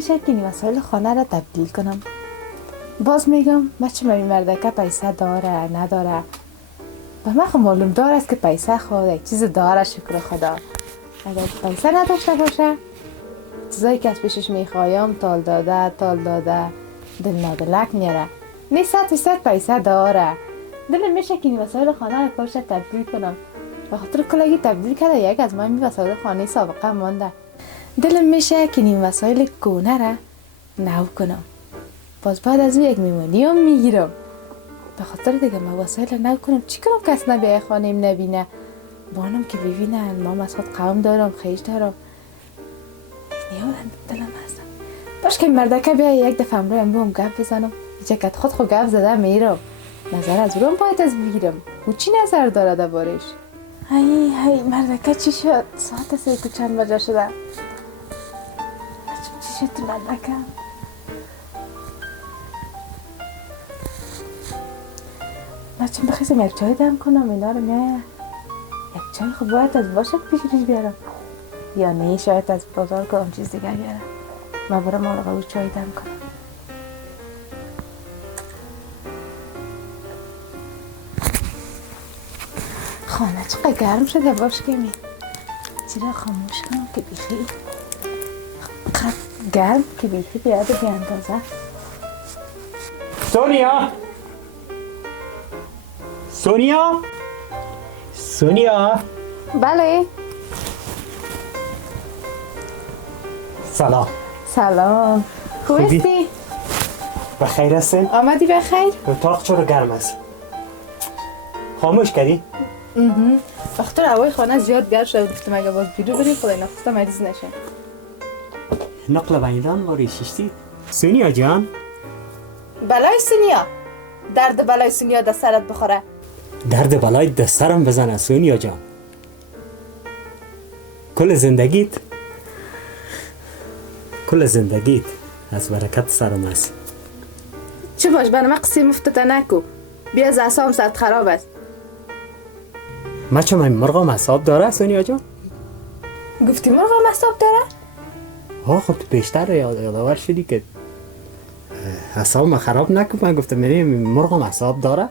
میشه که این وسایل خانه را تبدیل کنم. باز میگم بچه من مردکه پیسه داره نداره. و من خب معلوم داره است که پیسه خود یک چیز داره، شکر خدا. اگر پیسه نداشته باشه چیزایی که از پیشش میخوایم تال داده دل نادلک میاره. نیست 100% پیسه داره. دلم میشه که این وسایل خانه را کارش تبدیل کنم. به خاطر کلگی تبدیل کرده یک از من وسایل خانه سابقه مانده. دلم میشه که این وسایل کهنه را نو کنم. باز بعد از او یک میمونی هم میگیرم. به خاطر دیگه من وسایل نو کنم چی کنم کس نبیه خانیم نبینه. بانم که ببینن ما مسخوط قوم دارم خیش دارم. نیام دلم هستم. باش که مردکه بیا یک دفعه امروی هم گپ بزنم. جکت خود گپ زده میرم. نظر از اون باید از بگیرم. او چی نظر داره دربارش؟ هی مردکه چی شد؟ ساعت 3 چند بجه شده؟ چی شد تو مردکه؟ بچه بخیزم یک چای دم کنم اینا رو میایه. یک چای خب باید از واشک پیشش بیارم یا نه شاید از بازار کنم چیز دیگر بیارم. من برم آرقه او چای دم کنم. خانه چقدر گرم شده باش که می چرا خاموش کنم که بیخی قد گرم که بیخی بیاده بی اندازه. سونیا بله سلام خوب هستی؟ بخیر هستین؟ آمدی بخیر؟ اتاق چرا گرم است؟ خاموش کردی؟ بخاطر هوای خانه زیاد گرم شد گفتم اگه باز بیرون بریم خدای نخواسته مریض نشه. نقل بینان واری ششتی سونیا جان. بلای سونیا درد بلای سونیا دست سرت بخوره. درد بلای دسترم بزنه سونیا جان. کل زندگیت از برکت سرم است. چه باش برای من قصه مفتته نکو. بیا از اعصابم سرت خراب است. من مرغم اعصاب داره سونیا جان؟ گفتی مرغم اعصاب داره؟ ها خب تو بیشتر یادآور شدی که اعصابم خراب نکن. من گفتم مرغم اعصاب داره.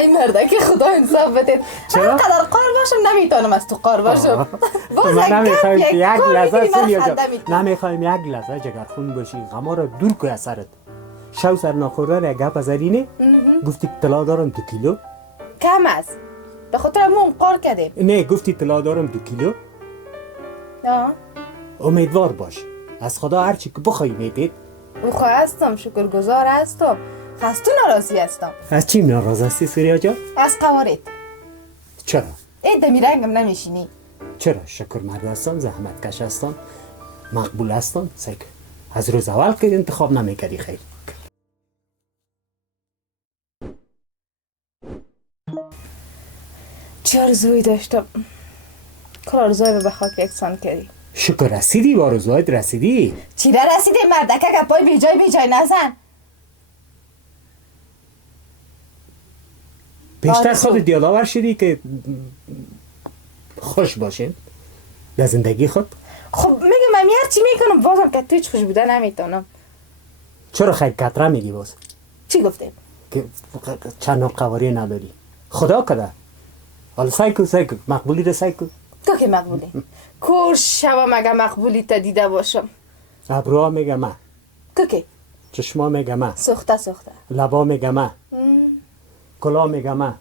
ای مرده که خدا انصاف بده. چرا؟ من قدر قار باشم نمیتونم از تو قار باشم. من نمیخوایم که یک لحظه سونیا جان نمیخوایم یک لحظه جگرخون باشی. غما را دور که از سرت. شو سر ناخورده یک گپ زدینه گفتی طلا دارم 2 کیلو. کم است به خاطر ما قار کردیم. نه گفتی طلا دارم 2 کیلو. امیدوار باش از خدا هرچی که بخوای میدید. بخواه هستم شکرگزار هستم. خستو ناراضی هستم. از چی ناراض هستی سونیا جان؟ از قوارت. چرا؟ این دمی رنگم نمیشینی. چرا؟ شکر مرد هستم، زحمت کش هستم، مقبول هستم. از روز اول که انتخاب نمیکردی خیر. چه آرزویی داشتم کل آرزوی رو به خاک یکسان کردی. شکر رسیدی با آرزوهایت رسیدی. چی را رسیدی مردکه گپای بی جای نزن. بیشتر خودت یادآور شدی که خوش باشین در زندگی خود. خب میگم من هر چی میکنم بازم که توی خوش بوده نمیتونم. چرا خیر کتره میگی باز؟ چی گفتیم؟ که چند قواری نداری. خدا کده حالا سایکو مقبولی رو سایکو. تو که مقبولی کور شبا مگه مقبولی تا دیده باشم. ابروها میگه من. تو که چشما میگه من. سخته لبا میگه من. کلا میگه من.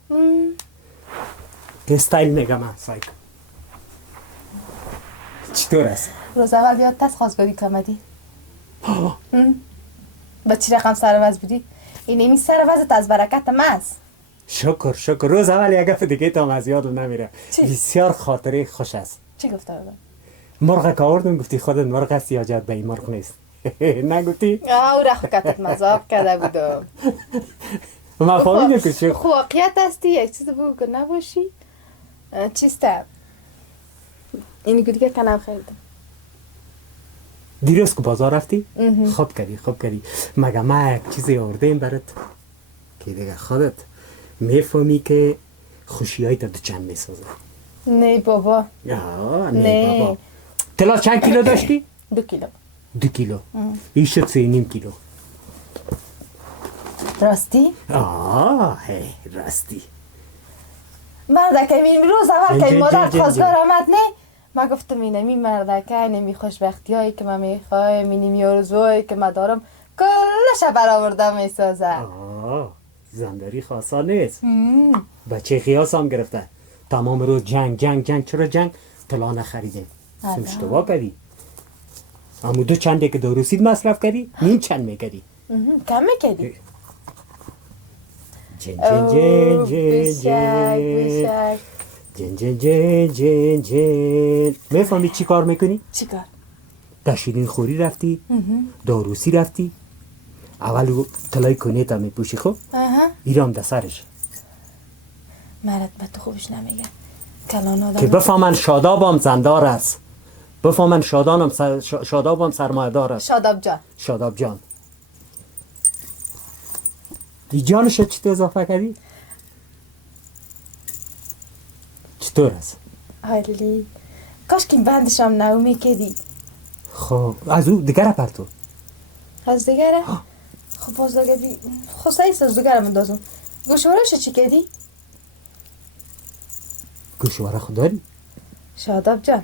استایل میگه من. سایکو چطور است؟ روز اول یاد تست خواستگاری کامدی با چی رقم سروز بودی؟ این سروزت از برکت من است. شکر روز اول یک گفت دیگه تا از یادم نمیره. بسیار خاطره خوش است. چی گفته بودم؟ مرغ که آوردم گفتی خودت مرغ است یا جد به این مرغ نیست. نگفتی؟ او را خودت مذاق کرده بودم. من فهمیدم که چه واقعیت هستی یک چیز بگو که نباشی. چیسته اینی که دیگه کنم خیلیدم. دیروز که بازار رفتی؟ خوب کردی مگه ما یک چیزی آوردیم برات که دیگه خودت میفهمی که خوشی های تا دو چند میسازه. نه بابا نه بابا طلا چند کیلو داشتی؟ 2 کیلو 2 کیلو این شد 3.5 کیلو. راستی؟ هی راستی. مردکه این روز اول که این مادر جن. خواستگار آمد نه ما گفتم اینمی مردکه اینمی خوشبختی هایی که من میخوایم اینمی آرزوهایی که من دارم کلش برآوردم میسازه. زنداری خاصا نیست. بچه خیاس هم گرفته تمام روز جنگ. چرا جنگ؟ طلا نخریدیم. اشتباه کردی. اما دو چنده که داروسید مصرف کردی نیم چند میکردی. کم میکردی. جن میفهمی چی کار میکنی؟ چی کار؟ دشیرین خوری رفتی داروسی رفتی اول طلای کنیت هم میپوشی. خب ایرام ده سرش مرد به تو خوبش نمیگه کلان آدم که بفهمن شادابم زندار است، بفهمن شادابم سرمایه‌دار است. شاداب جان دی جانش چی اضافه کردی؟ چطور است؟ حالی کاش که بندش هم نومی کردی. خب از او دیگره پرتو از دیگره؟ خب باز دیگه بی خب سعیست از دیگره مندازم. گوشوارش چی کردی؟ گوشواره خود داری؟ شاداب جان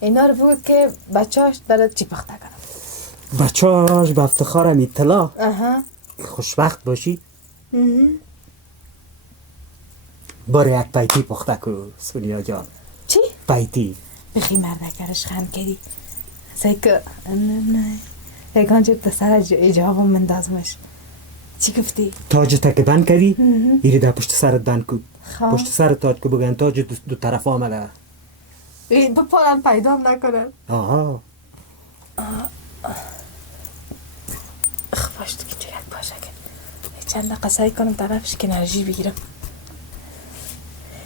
اینا رو بگو که بچهاش برات چی پخته کنم. بچهاش به افتخارم اطلاع خوشبخت باشی. باره یک پایتی پخته کو سونیا جان. چی؟ پایتی بخی مردکرش خند کردی سیکو نه یکان جب سر اجابم مندازمش. چی گفتی؟ تاج تک بند کردی؟ ایره در پشت سرت بند کو. خواه پشت سر تاج که بگن تاج دو طرف آمده بپارن پیدام نکنن. خب باشتو که یک باشه که چند دقیقه سعی کنم طرفش که انرژی بگیرم.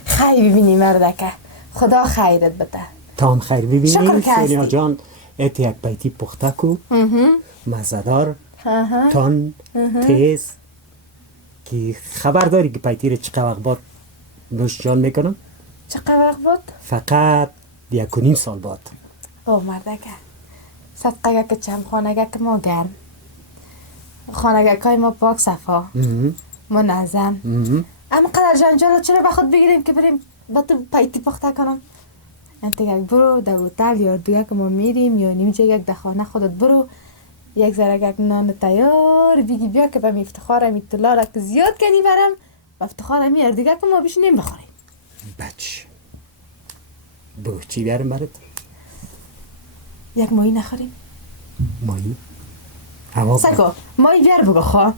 خیلی ببینی مردکه خدا خیرت بده. تا هم خیر ببینی شکر که هستی. سونیا جان ایت یک پایتی پخته کو مزدار تان تیز که خبر داری که پایتی رو چقدر وقت بعد نوش جان میکنم؟ چقدر وقت بود؟ فقط 1.5 سال بعد. او مردکه صدقه که چم خانگه که ما گرم خانگه که ما پاک صفا منظم اما قدر جنجال چرا به خود بگیریم که بریم با تو پایتی پخته کنم. انت یک برو در هتل یا دیگه که ما میریم یا نیمچه یک در خانه خودت برو یک ذره یک نان تیار بگی بیا که به افتخارم اطلاع را که زیاد کنی برم و افتخارم میار دیگه که ما بشینیم بخوریم. بچ بو چی بیارم برات؟ یک ماهی نخوریم؟ ماهی؟ سکو ماهی بیار بگو خواه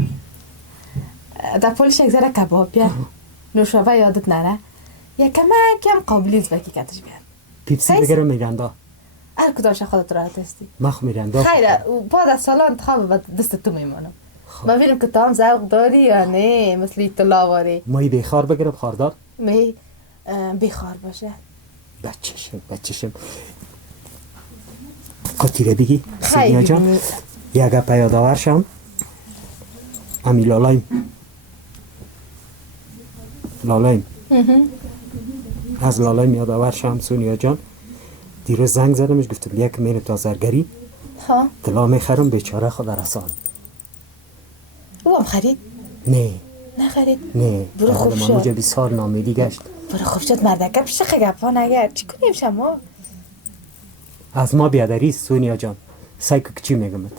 در پولش یک ذره کباب بیار نوشابه یادت نره یک کم قابلیت بکی کتش بیار پیپسی بگرم میرنده هر کدامش خودت راحت هستی. مخ میرنده خیره بعد از سالا انتخاب دست تو میمانم. ببینم که تو هم ذوق داری یا نه مثل اطلاع واری. ماهی بیخار بگرم خاردار؟ می بیخار باشه. بچشم کتیره بگی سونیا جان یک پیاداور شم امی لالایم از لالایم یادآور شم سونیا جان دیروز زنگ زدمش گفتم یک میره تا زرگری طلا میخرم بیچاره خود رسان. او هم خرید؟ نه نخرید؟ نه برو خوب شد. موجه بسیار نامیدی گشت. برو خوب شد مردکه پیش خگپا نگرد چی کنیم شما؟ از ما بیادری سونیا جان سایکو که چی میگمت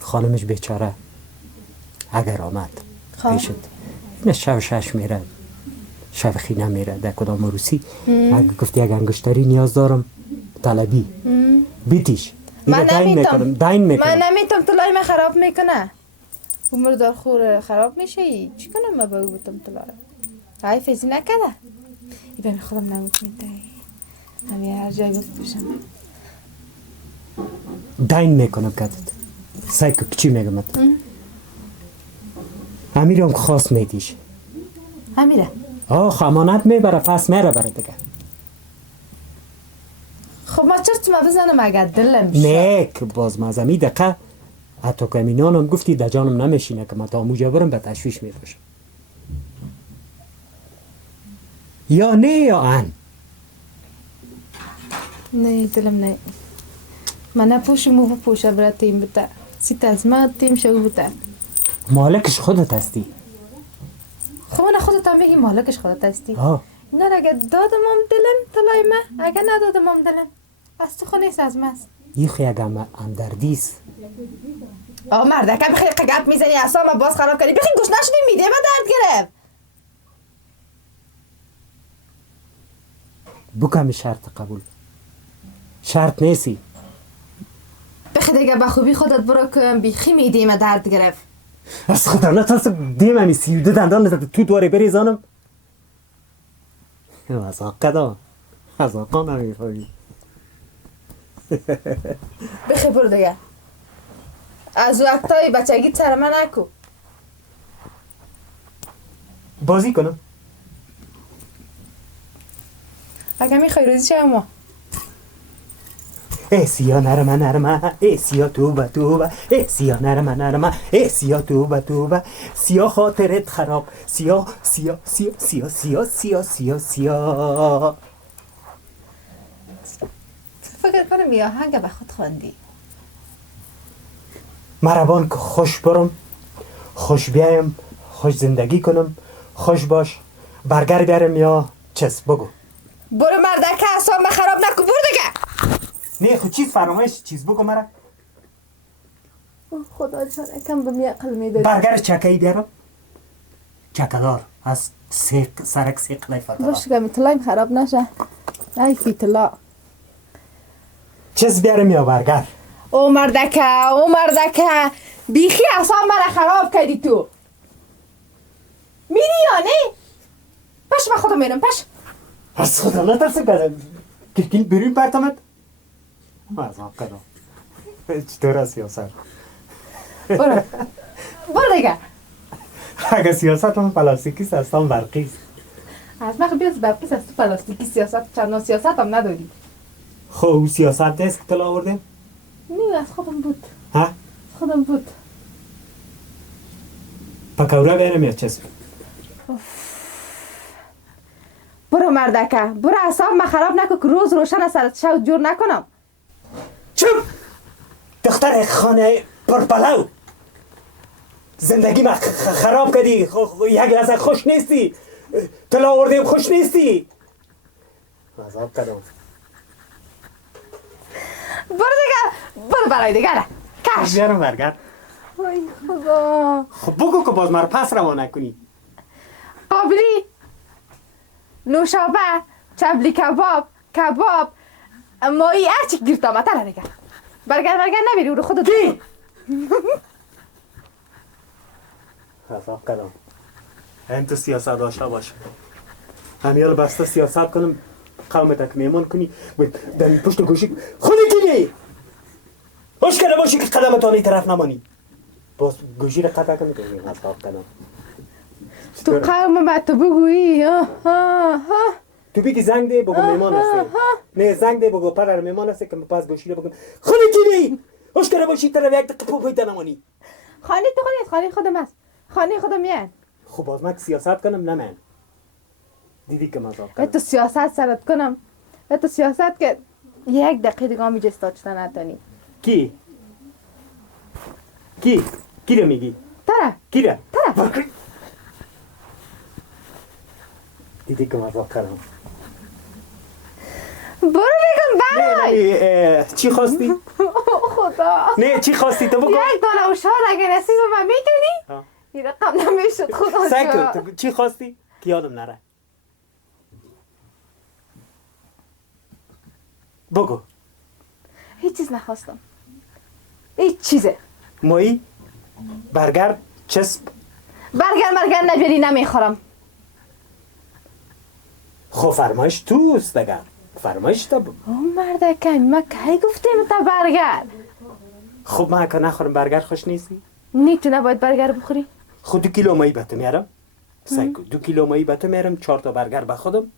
خانمش بیچاره اگر آمد پیشت نه شب 6 میره شب خینه میره در کدام روسی اگه گفتی اگه انگشتری نیاز دارم طلبی بیتیش من نمیتم من نمیتم طلای من خراب میکنه عمر دار خور خراب میشه چی کنم من با بودم طلای های فیزی نکده ای به خودم نمیتونم همین هر جای بود بشم داین میکنم کتت سایکو که چی میگمت امیرم خواست میدیش امیره خمانت میبره پس میره بره دیگه. خب ما چرت ما بزنم اگر دلم بشه نه که باز مزمی دقیقه حتی که امینانم گفتی در جانم نمیشینه که من تا موجه برم به تشویش میباشم یا نه یا ان نه دلم نه من نپوشم و پوشه برای تیم بته سیت از ما تیم شو بته مالکش خودت هستی. خب من خودت هم بگی مالکش خودت هستی. ها نه اگه دادم هم دلن طلای من اگه ندادم هم دلن از تو خود نیست از ماست. این خیلی هم دردیست. مردکه بخیر گپ میزنی اصلا باز خراب کردی بخیر گوش نشدی میده من درد گرفت. بکم شرط قبول. شرط نیستی. بخیر دیگه به خوبی خودت برو که بیخی میده من درد گرفت. از خدا نترس دیم همی 32 دندان نزد تو دواره بریزانم. از آقا از آقا نمیخوایی. بخیر برو دیگه از وقتای بچگی سر من نکو. بازی کنم. اگه میخوای روزی چه اما ای سیا نرمه نرمه ای سیا توبه توبه ای سیا نرمه نرمه ای سیا توبه توبه سیا خاطرت خراب سیا سیا سیا سیا سیا سیا سیا سیا. فکر کنم یا هنگه به خود خوندی مربان که خوش برم خوش بیایم خوش زندگی کنم خوش باش برگر بیارم یا چس بگو. برو مردکه اصلا خراب نکو برو دیگه. نه خود چیز فرمایش چیز بگو مرا. خدا جان کم به می عقل میداری. برگر چکه‌ای بیارم چکه‌دار از سرک سیقلای فردا باشه که طلایم خراب نشه. ای فی طلا چیز بیارم یا برگر. او مردکه بیخی اصلا من خراب کردی تو. میری یا نه؟ پش من خودم میرم پش. از خدا نترسه که بریم پرتامت. مزاق کنم چطور از سیاست برو دیگه. اگه سیاست هم پلاستیکی است هم برقی است. از من بیاد برقی است تو پلاستیکی سیاست چند نوع سیاست هم نداری. خب سیاست نیست که طلا آوردیم؟ نه از خودم بود. ها؟ خودم بود. پکوره بیارم یا چیز؟ برو مردکه برو اصاب من خراب نکن که روز روشن سرت شو جور نکنم. چوب دختر خانه پرپلو زندگی ما خراب کردی. یک لحظه خوش نیستی طلا آوردیم خوش نیستی. مزاق کردم. برو دیگه برو برای دیگه کش بیارم برگر. وای خدا. خب بگو که باز مرا پس روانه کنی. قابلی نوشابه چبلی کباب مایی هرچی گیرت آمد تره دیگه. برگر نمیری رو خودت کی؟ مزاق کردم. این تو سیاست داشته باش. همیال بسته سیاست کنم قومت که میمان کنی در پشت گوشی خودی کنی خوش کرده باشی که قدمتانی طرف نمانی باز گوشی را قطع کنی که مزاق کردم. تو قوم با تو بگویی تو بگی زنگ ده بگو میمان هستی. نه زنگ ده بگو پدر میمان هستی که پس گوشی را بگم خودی کنی خوش کرده باشی طرف یک دقیقه پویت نمانی. خانه تو خودت خانه خودم است خانه خودم میان. خب باز من سیاست کنم نمین دیدی که مزاق کردم. تو سیاست سرت کنم تو سیاست که یک دقیقه دیگه می جستا چطور نتانی. کی رو میگی؟ تره کی رو؟ تره دیدی که مزاق کردم. برو بگم برای چی خواستی؟ خدا نه چی خواستی تو بگو. یک دانه اشار اگر رسید و من میتونی این رقم نمیشد خدا سعی کن چی خواستی؟ که یادم نره بگو. هیچ چیز نخواستم هیچ چیزه. مایی برگر چسب برگر نبیاری نمیخورم. خب فرمایش توست اگر فرمایش تا او مردکه من کی گفتیم تا برگر. خب من که نخورم برگر خوش نیستی؟ نی تو نباید برگر بخوری. خود 2 کیلو مایی به تو میارم. سعی کن 2 کیلو مایی به تو میارم 4 تا برگر به خودم.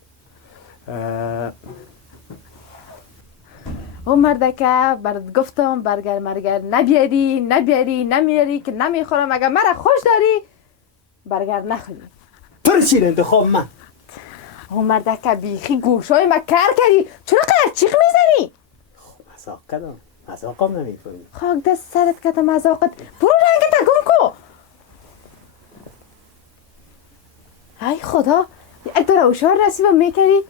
او مردکه برات گفتم برگر نمیاری که نمیخورم. اگر مرا خوش داری برگر نخوری. پر چی رو انتخاب من او مردک بیخی گوشای ما کار کردی چرا قرچیق میزنی؟ مزاق کردم مزاقم نمیفهمی خاک دست سرت کردم مزاقت برو رنگت گم کو ای خدا یک داره هوشیار رسی و میکردی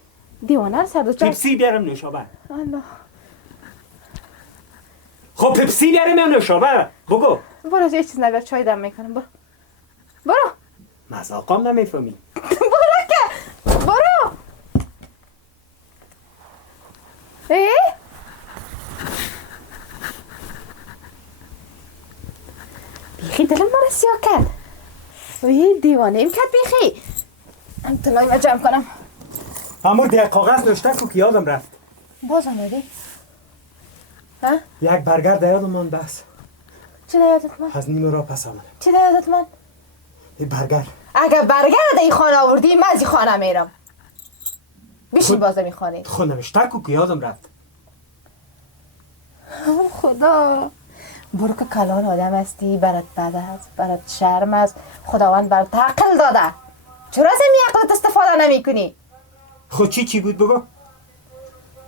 دیوانه رو سر دوچار پپسی بیارم نوشابه الله خب پپسی بیارم یا نوشابه بگو برو یه چیز نبیر چای دم میکنم برو مزاقم نمیفهمی برو که برو بیخی دلم ما رو سیاه کرد وی دیوانه ایم کرد بیخی امتنای ما جمع کنم همون دیگه کاغذ نوشته که یادم رفت باز آمدی؟ ها؟ یک برگر در یادم من بس چی در یادت من؟ از نیمه را پس آمدم چی در یادت من؟ این برگر اگه برگر در این خانه آوردی من از این خانه میرم بیشین باز می خانه خود نوشته که یادم رفت خدا برو که کلان آدم هستی برات بد است برات شرم است خداوند برات عقل داده چرا از این عقلت استفاده نمی کنی؟ خود چی بود بگو؟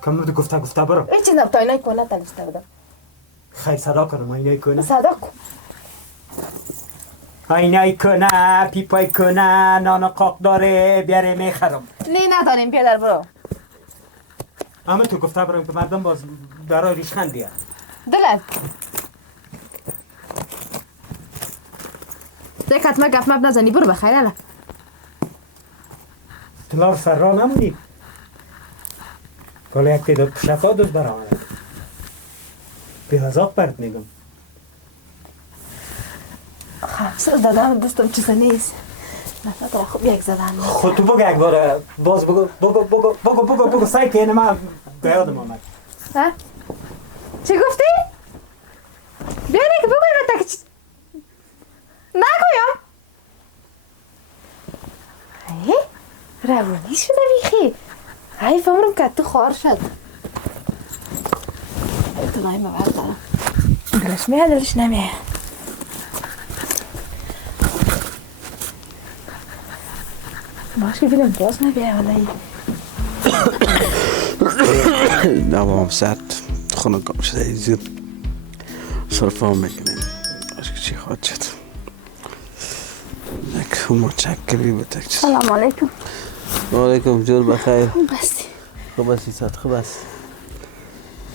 کم گفته برو این چیز نبتا اینای کنه تنشته بودم خیلی صدا کنم اینای کنه صدا کن اینای کنه پیپای کنه نان قاق داره بیاره میخرم نه نداریم بیا در برو اما تو گفته برم که مردم باز برای ریشخند بیار دلت دیگه حتما گفت مب نزنی برو بخیر الا تلار سر را نمونی کالا یک تعداد پشتا دوست برآمده به هزاق برد میگم خمسه دادم دوستم چیزا نیست نفت خوب یک زدن خود تو بگو یک باره باز بگو سعی که اینه من یادم آمد ها؟ چی گفتی؟ بیانی که بگوی من تک نگویم ای روانی شده بیخی ای فهمرم که تو خوار شد تو نایی مبر دارم دلش میاد دلش نمیاد باش که بینم باز نبیه والایی دوام سرد خونه گم شده ایزید صرفه هم میکنیم باش که چی خواهد شد یک متشکری بود سلام علیکم و علیکم جور بخیر خوب بستی خوب هستی ساعت خوب هست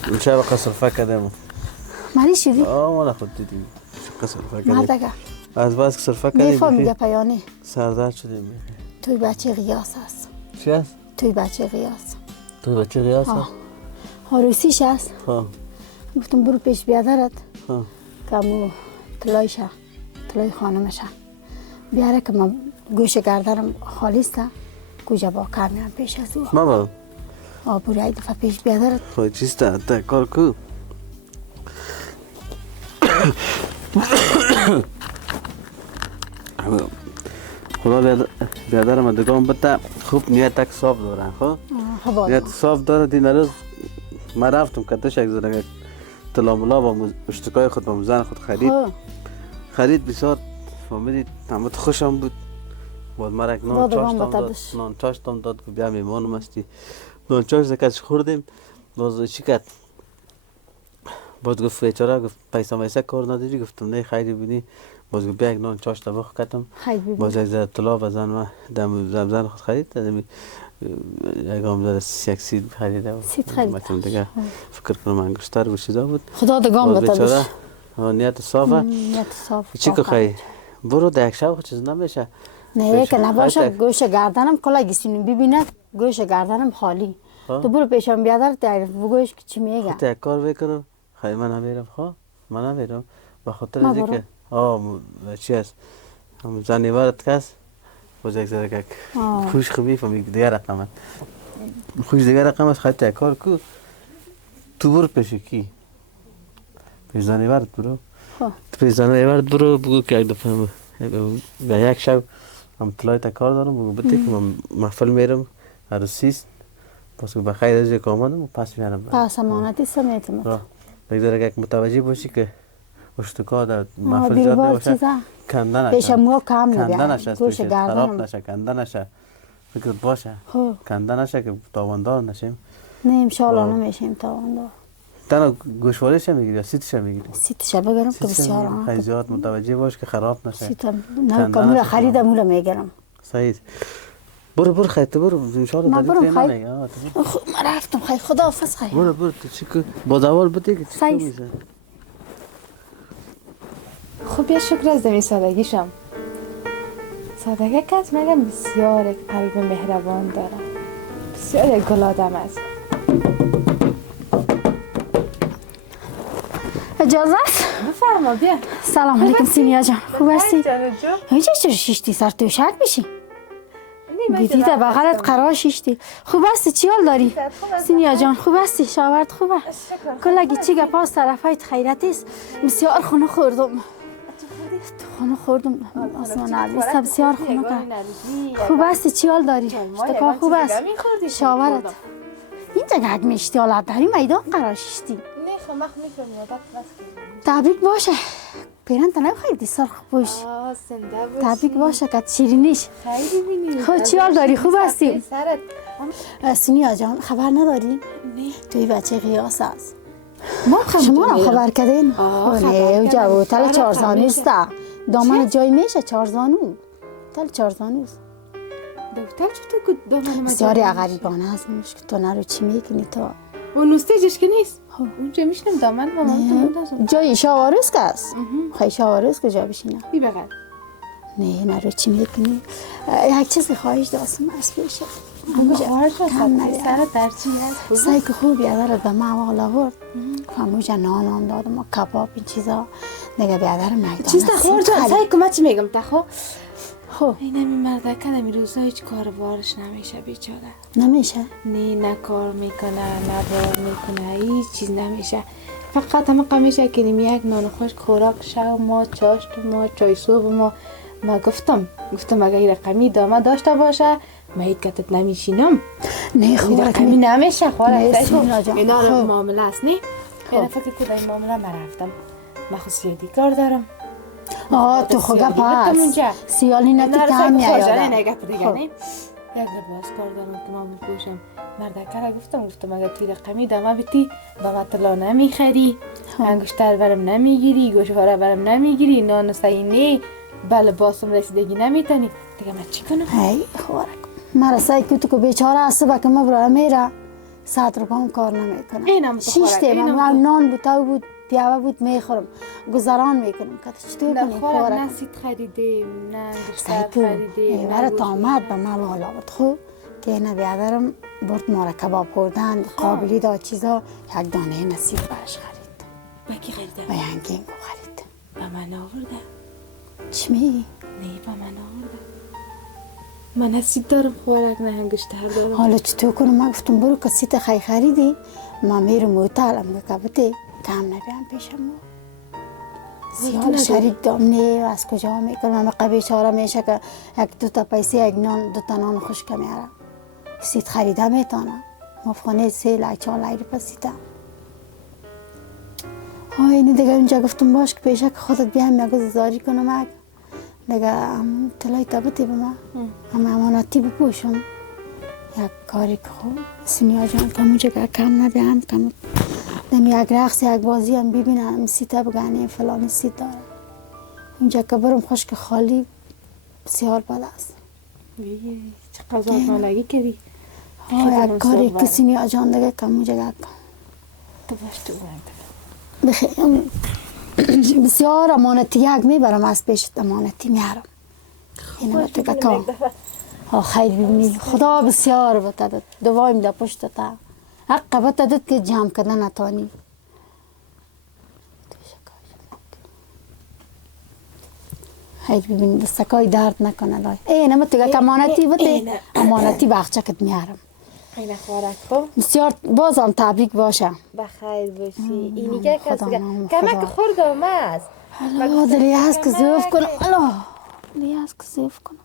امشب بقا صرفه کردیم مانی شدی؟ مالا خود دیدیم شقا صرفه کردیم مردگه از باز که صرفه کردیم میفهمیده پیانی سردرد شدیم توی بچه غیاس هست چی هست؟ توی بچه غیاس تو بچه غیاس هست؟ حاروسیش هست خواه گفتم برو پیش بیادرت خواه که امو طلایشه طلای خانمشه بیاره که من گوش گردرم خالیسته گوشه با کمیرم پیش از او ما برو برو ای دفعه پیش بیادرت خواهی چیسته تا کار کو خدا بیادرم دگام بتا خوب نیت تک صاف دارن خب نیت صاف داره دین روز من رفتم کتش یک زنگ تلاملا با اشتکای خود با مزن خود خرید بسیار فهمیدید همه خوشم بود بعد مرا یک نان چاشتم داد که بیا میمانم هستی نان چاش دکش خوردیم باز چی کرد باز گفت بیچاره گفت پیسه کار نداری گفتم نه خیلی بودی باز گفت بیا یک نان چاش طبخ کردم باز یک زد طلا و زن و زن خود خرید یک آمدار یک سید خریده سید خرید دیگه فکر کنم انگشتر و چیزا بود خدا دگام بتدش نیت صافه نیت صاف چی که خیلی برو در یک شب چیز نمیشه نه که نباشه گوش گردنم کلا گیسینو ببیند گوش گردنم خالی تو برو پیشم بیادر تعریف بگوش که چی میگه تو یک کار بکنم خیلی من نمیرم من نمیرم به خاطر اینکه که چی هست هم زنی بارد کس باز یک ذره خوش خوبی فهمی دیگر رقم هست خوش دیگر رقم هست خیلی یک کار کو تو برو پیش کی پیش زنی بارد برو پیش زنی بارد برو بگو که یک دفعه به یک شب هم طلای کار دارم بگو بده که من محفل میرم عروسیست پس که بخیر از یک آمدم و پس میارم پس امانتی سمیتم بگذاره یک متوجه باشی که اشتکا در محفل زیاد نباشه کندنش پیش مو کم کندنش است خراب نشه کندنش فکر باشه خب کنده نشه که تاواندار نشیم. نه انشالله نمیشیم تاواندار. تنها گوشوارش میگیری یا سیتش میگیری؟ سیتش بگیرم که بسیار آن خیلی زیاد متوجه باش که خراب نشه. سیت نه کاملا خریدم مولا میگیرم. صحیح. برو خیلی برو انشالله ما داری برم خیلی نه. ما رفتم خیلی خداحافظ خیلی. برو تو چی که با زوال بودی که چی میشه؟ خب یه شکر از دمی سادگیشم. سادگی کس مگم بسیار یک قلب مهربان داره، بسیار یک گل آدم است. اجازه است؟ بفرما بیا. سلام علیکم سینیا جان، خوب هستی؟ جانو جو. اینجا چرا شیشتی سر توشک میشی؟ دیدی تا بغلت قرار شیشتی. خوب هستی؟ چی حال داری؟ سینیا جان خوب هستی؟ شاورد خوبه؟ کلگی چی گپاس طرفایت خیرتی است؟ بسیار خونه خوردم. خونه خوردم آسمان علیست بسیار خونه کرد. خوب هستی؟ چی حال داری؟ اشتکا خوب است؟ شاورد اینجا گگ میشتی حالت داری میدان قرار شیشتی. نه خب من میکنم یادت بس تبریک باشه. پیرن تا نبخیدی سر خوب باش. زنده باشی. تبریک باشه که شیرینیش. خیلی بینی. خب چی حال داری؟ خوب هستی؟ سرت. سینیا جان خبر نداری؟ نه. توی بچه قیاس است. ما شما هم خبر کردین؟ خبر نه کردم. اوجا تل 4 زانوست. دامن چی؟ جای میشه 4 زانو. تل 4 زانوست. دکتر چطور که دامن ما بسیاری غریبانه است که تو نرو چی میکنی تو؟ اون نوستیجش که نیست. اونجا میشنم دامن ما مندازم. جای شاورس که است. خیلی شاورس که جا بشینه. بی بغل. نه نرو چی میکنی؟ یک چیزی خواهش داشتم از پیش. خواهر سر درچی هست. سعی که خوب بیادر دم اول آورد. فهموجا نان دادم و کباب این چیزا دیگه بیادر میدانه. چیز تخور جان سعی که من چی میگم تخو؟ خب این همی مرد کنم این روزا هیچ کار بارش نمیشه بیچاره. نمیشه؟ نه کار میکنه نه بار میکنه هیچ چیز نمیشه. فقط همه قمیشه کنیم یک نان خوش خوراک شو ما چاشت ما چای صبح ما گفتم اگه این رقمی دامه داشته باشه ما هیچ کتت نمیشینم. نه خوب رقمی نمیشه خواه سینا جان. اینا معامله است نه؟ من فکر کنم این معامله مرفتم من خصوصیتی کار دارم. تو خوگه پس سیالی نتی کم میایاده. نه گپ دیگه نه. یک لباس کار دارم که من بپوشم. مردکه را گفتم اگه توی رقمی دامه بیتی دامه طلا نمیخری، انگشتر برم نمیگیری، گوشواره برم نمیگیری، نان و سینه به لباسم رسیدگی نمیتنی دیگه من چی کنم؟ هی خوارک مرا سعی که تو که بیچاره است با که مبرا میره 100 روپا کار نمیکنه. شیشته من نان بود تو بود پیاوه بود میخورم گذران میکنم که چطور کنی خوارک؟ نه سیت خریدیم نه انگشتر خریدیم برای تامد به من والا بود خوب که اینه بیادرم برد ما را کباب خوردن قابلی دا چیزا یک دانه نصیب برش خرید. با کی خریده؟ با ینگیم خرید. با من آورده. چی میگی؟ نه با من آورده. من نصیب دارم خوارک نه انگشتر دارم. حالا چطور کنم؟ من گفتم برو که سیت خیلی خریدی ما میرم اوتالم که بته کم نبیم پیشم ما سیال شرید دام نه از کجا میکنم من قبی چاره میشه که یک دوتا پیسه یک نان دوتا نان خوش که میارم سیت خریده میتانم مفخانه 3 لک 4 لک روپا سیتم. اینی دیگه اونجا گفتم باش که پیشه که خودت بیام یک گذاری کنم دیگه طلای تابتی به ما امانتی بپوشم یک کاری که خوب سینیا جان که اونجا که کم نبیم کم دم یک رقص یک بازی هم ببینم سیتا بگنه فلان سیت داره اونجا که برم خوش که خالی بسیار بد است. چه قضا خالگی کردی؟ یک کاری که سینیا جان دیگه که اونجا که تو باش تو باید بخیر بسیار امانتی یک میبرم از پیش امانتی میارم اینه تو که کام خیلی ببینی خدا بسیار بتدد دوایم دا پشت تا حق بتدد که جمع کردن نتانی خیلی ببینی دستکای درد نکنه لای اینه ما تو که امانتی بده امانتی بخچه کت میارم خیلی خوارک خب بسیار بازم تبریک باشه بخیر باشی اینی که کسی کمک خورد آمد الو دلی هست که زوف کنم الو دلی هست که زوف کنم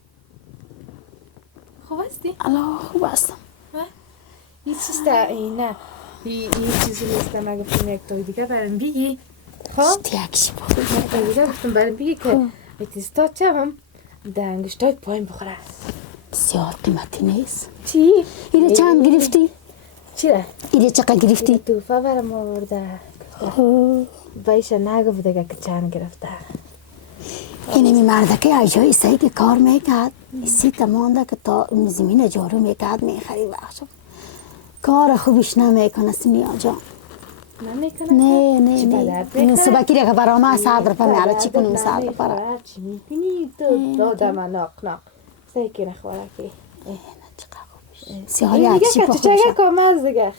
خوب هستی؟ الو خوب هستم این چیز تا نه این چیزی نیستم اگه بتونم یک تای دیگه برم بگی خب؟ دیگه با یک تای دیگه بتونم برم بگی که ایتیستا چه هم دنگشتای پایم بخوره بسیار قیمتی نیست. چی؟ اینه چند گرفتی؟ چی را؟ اینه چقدر گرفتی؟ توفه برم آورده. بایش نگفت دیگه که چند گرفته. اینه می مرده که اجایی سایی که کار میکرد سی تمانده که تا زمین جارو میکرد میخرید بخشم. کار خوبش نمیکنه سینیا جان. نمیکنه؟ نه این سبکی که برامه 100 روپه میاره چی کنم 100 روپه را؟ چی میکنی؟ تو دادم ناق سایی که نخوره که سیاری عکسی پا خوبشه چه کامز دیگه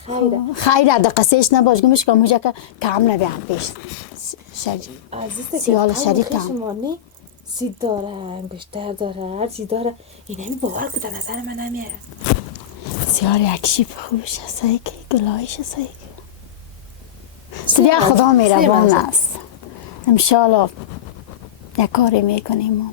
خیره دقیقش نباش گمش که موجه که کم نبیم پیش سیال شریک کم سید داره بیشتر داره هر چی داره این همین باور که در نظر من نمیاره سیاری عکسی پا خوبشه سایی که گلایش سایی که دیگه خدا میروان است امشالا یک کاری میکنیم ما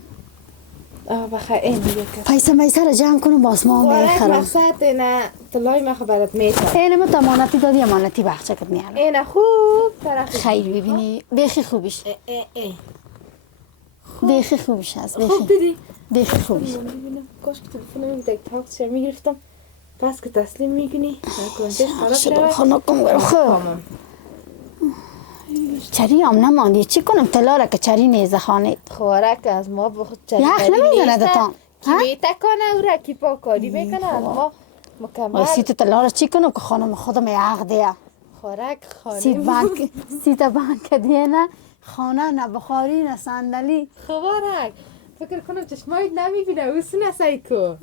بخیر این دیگه پیسه میسه را جمع کنم باز ما میخرم مقصد نه طلای ما خبرت میتونم اینه ما تمانتی دادی امانتی بخشه کد میارم اینه خوب خیر ببینی بیخی خوبیش بیخی خوبیش هست خوب دیدی بیخی خوبیش کاش که تلفنم یک تاکس چه میگرفتم بس که تسلیم میکنی شده خانه کم گره خوب چری هم نماندی چی کنم طلا را که چری نیزه خانه خوارک از ما بخود چری یخ نمیزنه دتان کی میتکنه او را کی پاکاری میکنه از ما مکمل سیت طلا را چی کنم که خانم خودم یخ دیا خوارک خانه سیت بانک دیه نه خانه نه بخاری نه صندلی خوارک فکر کنم چشمایت نمیبینه او سونه سایکو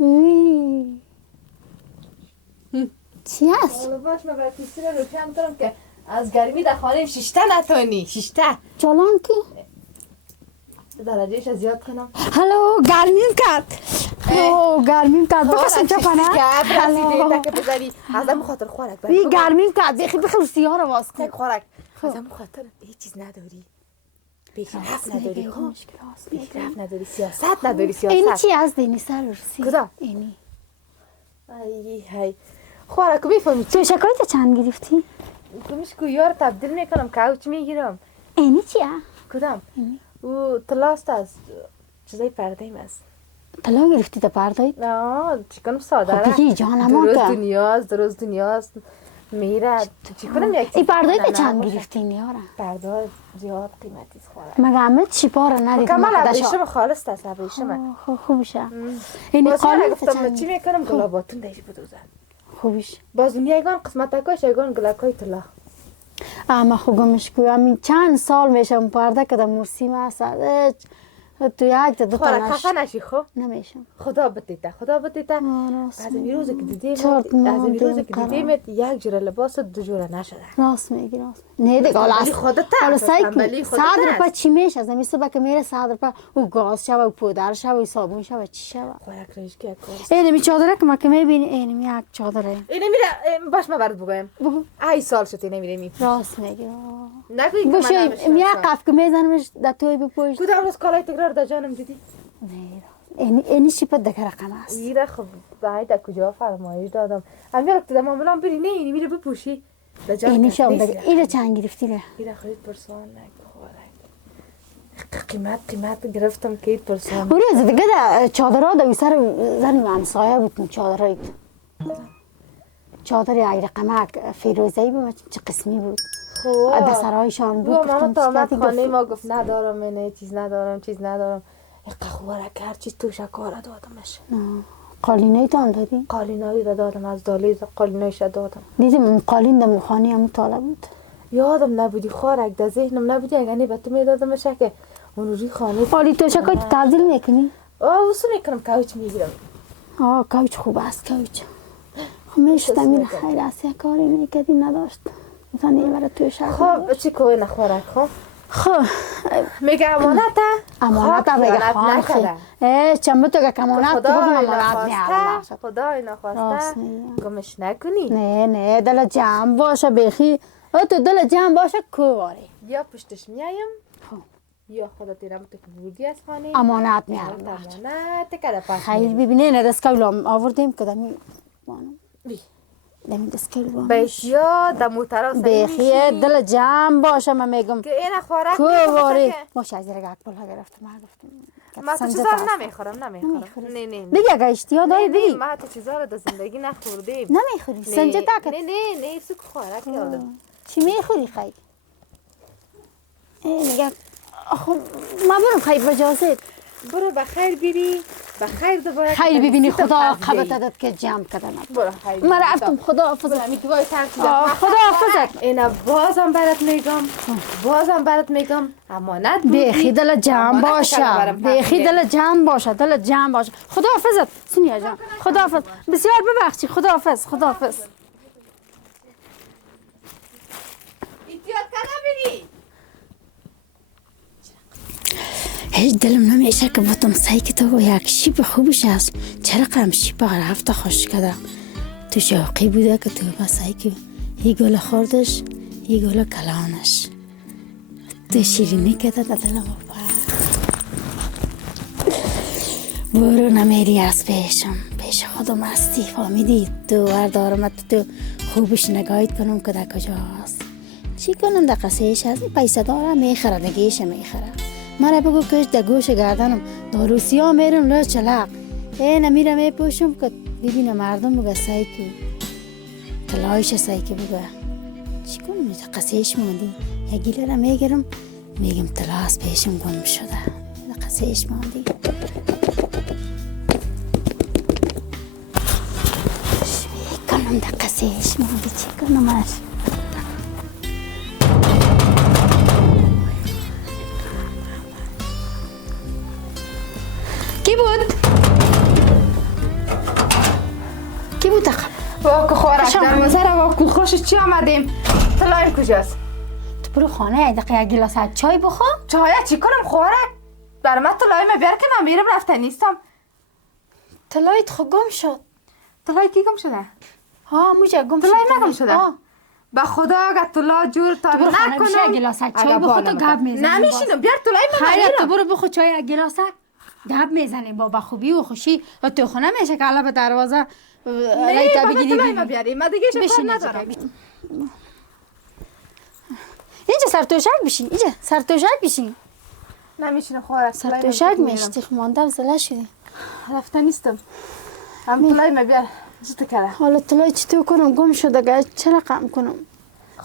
چی هست؟ باش من برای پیسی رو روشن کنم که از گرمی در خانه شیشته نتونی شیشته چالان کی؟ درجهش از زیاد کنم هلو گرمیم کرد گرمیم کرد بکشم چه کنه؟ هلو که بزنی ازم خاطر خوارک گرمیم کرد بخیر سیاه رو باز کن خوارک ازم خاطر هیچ چیز نداری بیخرف نداری بیخرف نداری سیاست نداری سیاست اینی چی از دینی سر رسی؟ کدام؟ اینی ای خوارک میفهمی تو شکایت چند گرفتی؟ کمیش کویا رو تبدیل میکنم کوچ میگیرم اینی چیه؟ کدام؟ او طلاست از چیزای پرده ایم است طلا گرفتی تا پرده؟ نه چیکنم ساده خب بگی جانم درست دنیاست میره چیکنم یک این پرده تا چند گرفتی نیارم؟ پرده زیاد قیمتی خواره مگه همه چی پاره ندید مکمل ابریشم خالص است ابریشم خوبشه اینی قالب گفتم چی میکنم گلاباتون دیشی بدوزن خوبش باز یگان قسمتکاش یگان گلکای طلا اما خوبمش که همین چند سال میشم پرده که در موسیم هست تو یک تا دو تا نش خفه نشی خب نمیشم خدا بتیته از این روزی که دیدیم یک جوره لباس دو جوره نشده راست میگی نه دیگه حالا سعی 100 روپه چی میشه از این صبح که میره 100 روپه او گاز شوه و پودر شوه و صابون شوه چی شوه خوراک ریش که اینمی چادره که ما که میبینی اینمی یک چادره اینمی باش ما برات بگویم ای سال شد اینمی راست میگی نگویی که باشه یک قف که میزنمش در توی بپوش کدام روز کالای تکرار در جانم دیدی نه اینی شیپت دکه رقم است میره خب باید در کجا فرمایش دادم اما وقتی در معاملان بری نه اینی میره بپوشی اینی شام دکه اینه چند گرفتی ره اینه خرید پرسان قیمت گرفتم که اید پرسان اوری از دیگه در چادرها در سر زن همسایه بود چادرهایی چادر یک رقمه فیروزه‌ای بود چه قسمی بود در سرایشان بود ماما تا آمد خانه ما گفت ندارم من چیز ندارم یک قهوه کرد چیز توشه کاره دادمش قالینه تان دادی؟ قالینایی را دادم از دالیز قالینایش دادم دیدم قالین در خانه هم طالب بود یادم نبودی خوارک در ذهنم نبودی اگه به تو میدادمش که اون روی خانه قالی تو شکایت تبدیل میکنی؟ وصول میکنم کوچ میگیرم کوچ خوب است کوچ خب میشتم این خیلی است یک کاری میکردی نداشت مثلا برای توی شهر خب چی کوه نخورک خب میگه امانت بگه خان چند تو که امانت تو بگم امانت میارم خدای نخواسته گمش نکنی نه دل جمع باشه بخی تو دل جمع باشه کواری یا پشتش میایم یا خدا تیرم تو بودی از خانه امانت میارم امانت کده پس خیلی ببینه نه دست کولام آوردیم کدامی بی نمی دستکل با بسیار در موترا بخیه دل جمع باشه من میگم که این خوراک کو واره میخوره باشه از دیگه اکبر ها گرفتم من گفتم ما تو چیزا رو نمیخورم نه نه دیگه اگه اشتیا داری بگی ما تو چیزا رو در زندگی نخوردیم نمیخوری سنجه تاکت نه نه نه سو خوراک یادم چی میخوری خیلی میگم خب ما برم خیلی بجازت برو بخیر بیری بخیر دوباره خیلی ببینی خدا قبط داد که جمع کردن برو خیر من رفتم خدا حافظت خدا حافظت اینا بازم برات میگم امانت بیخی دل جمع باشه بیخی دل جمع باشه خدا حافظت سونیا جان خدا حافظ بسیار ببخشی خدا حافظ هیچ دلم نمیشه که باتم سعی که تو یک شیب خوبش هست چرا قم شیب هفته خوش کده تو شوقی بوده که تو با سعی که یه گل خوردش یه گل کلانش تو شیرینی کده در دلم برو نمیری از پیش خودم هستی فهمیدی تو وردارمت تو خوبش نگاهید کنم که در کجاست چی کنم در قصهش هست پیسه داره میخره دگیش میخره مرا بگو کش در گوش گردنم داروسی ها میرم لو چلاق نمیرم میپوشم که ببینم مردم بگه سعی که تلایش سعی که بگه چی کنم قصهش ماندی یک گیله را میگیرم میگم طلا از پیشم گم شده قصهش ماندی چی کنم در قصهش ماندی چی کنمش کی بود واکو خوراک دروازه رو واکو خوشش چی آمدیم طلایم کجاست تو برو خانه دقیقه یک گلاس چای بخور چای چی کنم خوراک برای من طلایم بیار که من میرم رفته نیستم طلایت خو گم شد طلای کی گم شده ها موجه گم شد طلای نگم شده به خدا اگه طلا جور تا نکنم یک گلاس چای بخور تو گپ میزنی نمیشینم بیار طلای من خیلی تو برو بخور چای یک گلاس گپ میزنیم با خوبی و خوشی و تو خونه میشه که الان به دروازه نه بابا طلای ما بیاری ما دیگه شکر ندارم اینجا سرتوشک بشین نمیشینم خوراک سرتوشک میشتی ماندم زله شدی رفته نیستم هم طلای ما بیار زود کرده حالا طلای چطور کنم گم شده چرا قم کنم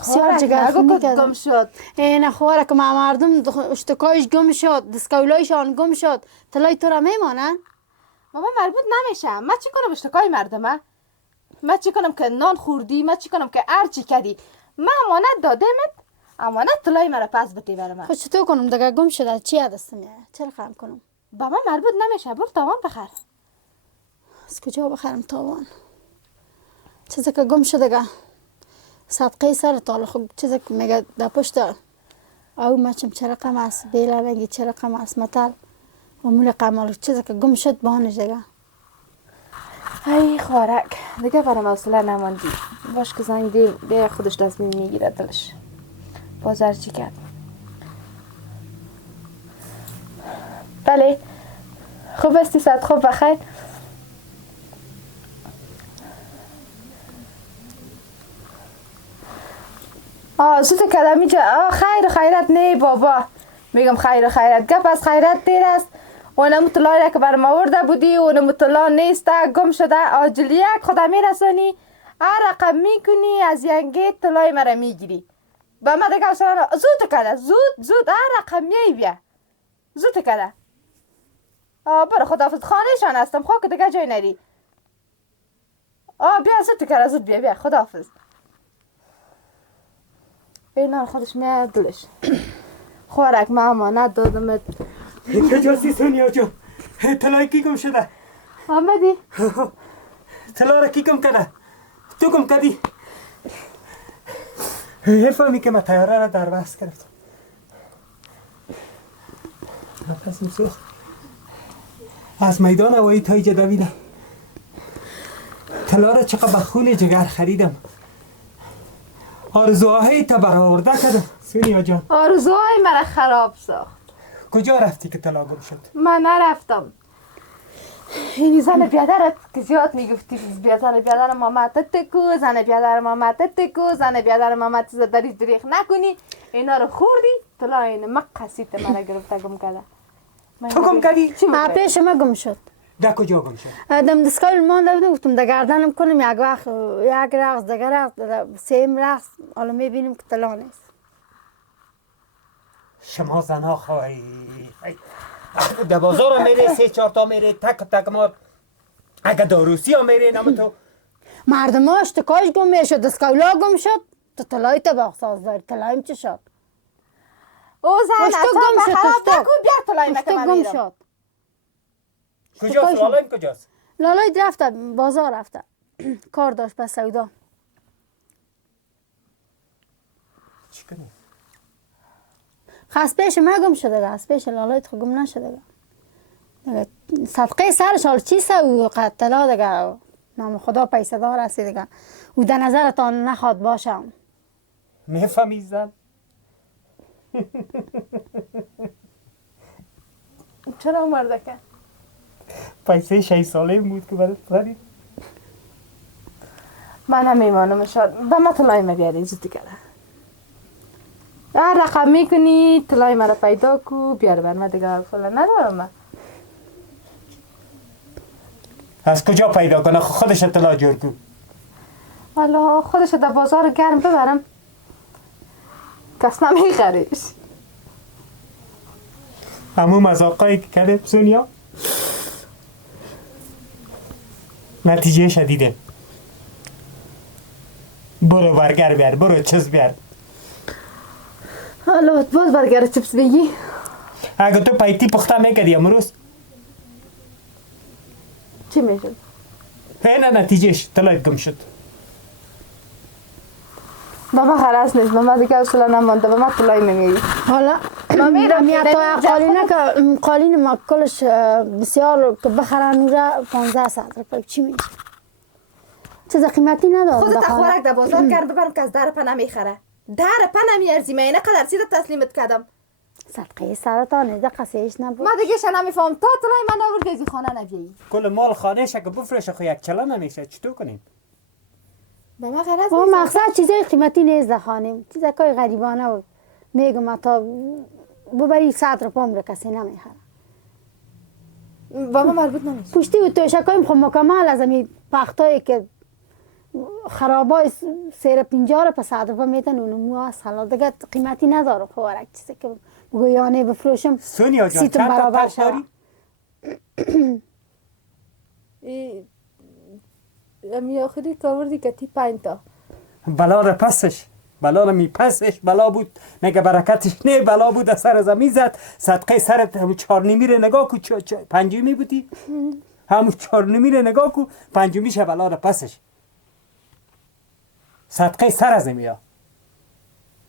بسیار جگرخونی گم شد نه خواره که مردم اشتکایش گم شد دستکولایشان گم شد طلای تو را میمانن بابا مربوط نمیشه من چی کنم اشتکای مردمه من چی کنم که نان خوردی من چی کنم که هر چی کردی من امانت دادمت امانت طلای مرا پس بتی برای من خب چطور کنم دیگه گم شده چی دستم میاد چرا خرم کنم با من مربوط نمیشه برو تاوان بخر از کجا بخرم تاوان چیزی که گم شده دیگه صدقه سر تاله خب چیزی که میگه در پشت او مچم چه رقم است بیله رنگی چه رقم است متل و مول قمال چیزی که گم شد بانش دیگه ای خوارک دیگه برام حوصله نماندی باش که زنگ دی خودش تصمیم میگیره دلش بازار چی کرد بله خوب استی صد خوب بخیر زود کلمی جا خیر خیرت نه بابا میگم خیر خیرت گپ از خیرت دیر است اونم طلایی که برم آورده بودی اونم طلا نیست گم شده آجلیک خدا میرسونی هر رقم میکنی از ینگه طلای مرا میگیری با ما دیگه زود کده زود هر رقم بیا زود کده برو خداحافظ خانهشان هستم خواه که دیگه جای نری بیا زود کده زود بیا خداحافظ اینا خودش میاد دلش خوارک من امانت دادمت کجاستی سونیا جان طلای کی گم شده آمدی طلا را کی گم کرده تو گم کردی فهمی که من تیاره را در بست گرفتم نفسم سوخت از میدان هوایی تا اینجا دویدم طلا را چقدر به خون جگر خریدم آرزوهای تا برآورده کردم سونیا جان آرزوهای مرا خراب ساخت کجا رفتی که طلا گم شد من نرفتم این زن بیادرت که زیاد میگفتی بیادر ماما تتکو، زن بیادر ماما تتکو، زن بیادر ماما تزا دریغ نکنی، اینا رو خوردی طلا این مقصیت مرا گرفته گم کرده. تو گم کردی؟ پیش ما گم شد. در کجا گم شد؟ دم دستگاه مانده بودم گفتم در گردنم کنم یک وقت یک رقص دیگر رقص سیم رقص حالا میبینیم که طلا نیست. شما زنها خواهی در بازار میره 3-4 تا میره تک ما اگه داروسی ها میره نام تو مردم ها اشتکاش گم میشد دستگاه گم شد تو طلای طباق ساز داری طلایم چه شد؟ او زن اشتک گم شد اشتک بیار طلای اشتک گم شد. کجاست؟ لالایم کجاست؟ لالای رفته بازار رفته کار داشت به سودا. چی کنی؟ خاص پیش ما گم شده از پیش لالای تو گم نشده دیگه صدقه سرش حال چی سو طلا دیگه نام خدا پیسه دار هستی دیگه او در نظرتان نخواد باشم میفهمی زن؟ چرا مردکه؟ پیسه 6 ساله بود که برات خرید. من هم میمانم شاد به ما طلای ما بیاری زودی کرده هر رقم میکنی طلای مرا پیدا کو بیار بر من دیگه فعلا ندارم من. از کجا پیدا کنه خودش طلا جور کو؟ والا خودش در بازار گرم ببرم کس نمیخریش. همون مذاقایی که کرده سونیا نتیجه شدیده. برو برگر بیار برو چیز بیار. حالا باز برگر چیپس بگی؟ اگه تو پایتی پخته میکردی امروز چی میشد؟ نه نتیجهش طلایت گم شد. با ما خلاص نیست با ما دیگه اصلا نمانده با ما طلای نمیگی. حالا ما میرم تا قالینه که قالین ما کلش بسیار که بخرن اونجا 1500 روپیه چی میشه؟ چیز قیمتی نداره. خودت خوراک در بازار گرم ببرم که از در پا نمیخره. در پا نمیارزی من اینه قدر سیده تسلیمت کردم. صدقه سرطانه ده قصیش نبود. ما دیگه شا نمیفهم تا طلای من آورد از خانه نبیایی. کل مال خانه شکه بفروشه خو یک چلا نمیشه چطور کنیم؟ با ما غرض ما مقصد چیزای قیمتی نیست در خانه. چیزای غریبانه بود. میگم تا ببری 100 روپیه عمر کسی نمیخره. با ما مربوط نمیشه. پشتی و توشکایم خب مکمل از این پختایی که خرابای سیر 50 روپیه 100 روپیه میتن اونو مو حالا دیگه قیمتی نداره خوراک چیزی که گویانه بفروشم سونیا جان چند تا پخت داری؟ امی آخری که آوردی کتی 5 تا. بلا را پسش بلا را میپسش بلا بود نگه برکتش نه بلا بود از سر زمین زد صدقه سرت همون 4 نیمی نگاه کو 5 بودی همون 4 نیمی نگاه کو 5 میشه بلا را پسش صدقه سر از نمیا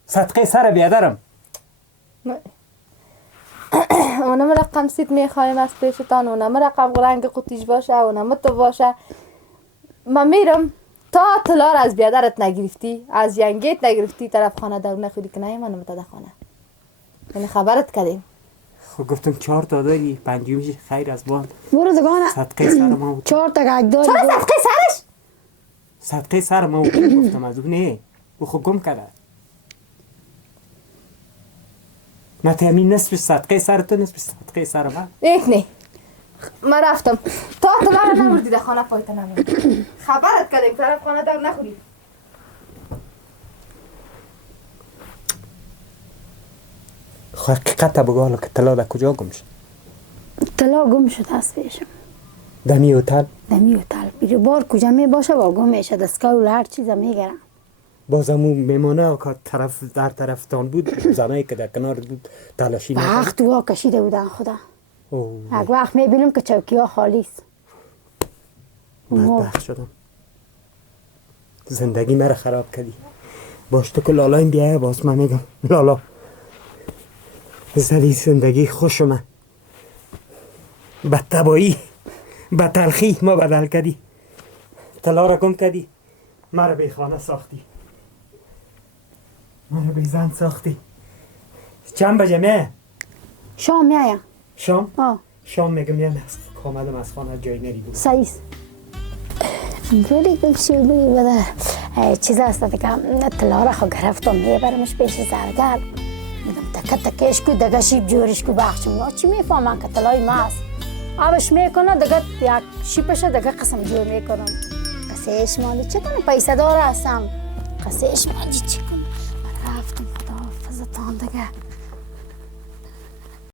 صدقه سر بیادرم اونم رقم سید میخوایم از پیشتان اونم رقم رنگ قطیش باشه اونم تو باشه من میرم تا طلا از بیادرت نگرفتی از ینگیت نگرفتی طرف خانه دور نخوری که نه منم تا خانه یعنی خبرت کردیم. خب گفتم 4 تا داری 5 میشه خیر از بان برو دگانه صدقه سر ما بود 4 تا گگ داری چرا صدقه سرش؟ صدقه سر ما بود گفتم از اون نه او خود گم کرده نه تامین نصف صدقه سر تو نصف صدقه سر من یک نه من رفتم تا طلا رو نبردی در خانه پایت نمید خبرت کردیم طرف خانه دور نخوری. خب حقیقت بگو حالا که طلا در کجا گم شد؟ طلا گم شد از پیشم دمی هتل؟ دمی هتل بیرو بار کجا می باشه با گم میشه دستگاه و هر چیز میگرم بازمون میمانه که طرف در طرفتان بود زنایی که در کنار بود تلاشی نکرد وقت وا کشیده بودن خدا اوه یک وقت میبینم که چوکی ها خالی است بدبخت شدم زندگی مرا خراب کردی باش تو که لالا این بیایه باز من میگم لالا زدی زندگی خوشم به تبایی به تلخی ما بدل کردی طلا را گم کردی مرا بی خانه ساختی مرا بی زن ساختی چند بجه میه؟ شام میایم شام؟ آه شام میگم یه نصف کن وقت آمدم از خانه جای نری بود. صحیح ولی کسی بده چیز هست دیگه طلا را خو گرفتم میبرمش پیش زرگر میگم تکه تکهش کو دیگه شیب جورش کو بخشم چی میفهمن که طلای ماست آبش میکنه دیگه یک شیپش دیگه قسم جور میکنم قسیش مالی چه کنم پیسه دار هستم قسیش مالی چی کنم رفتم خدا حافظتان دیگه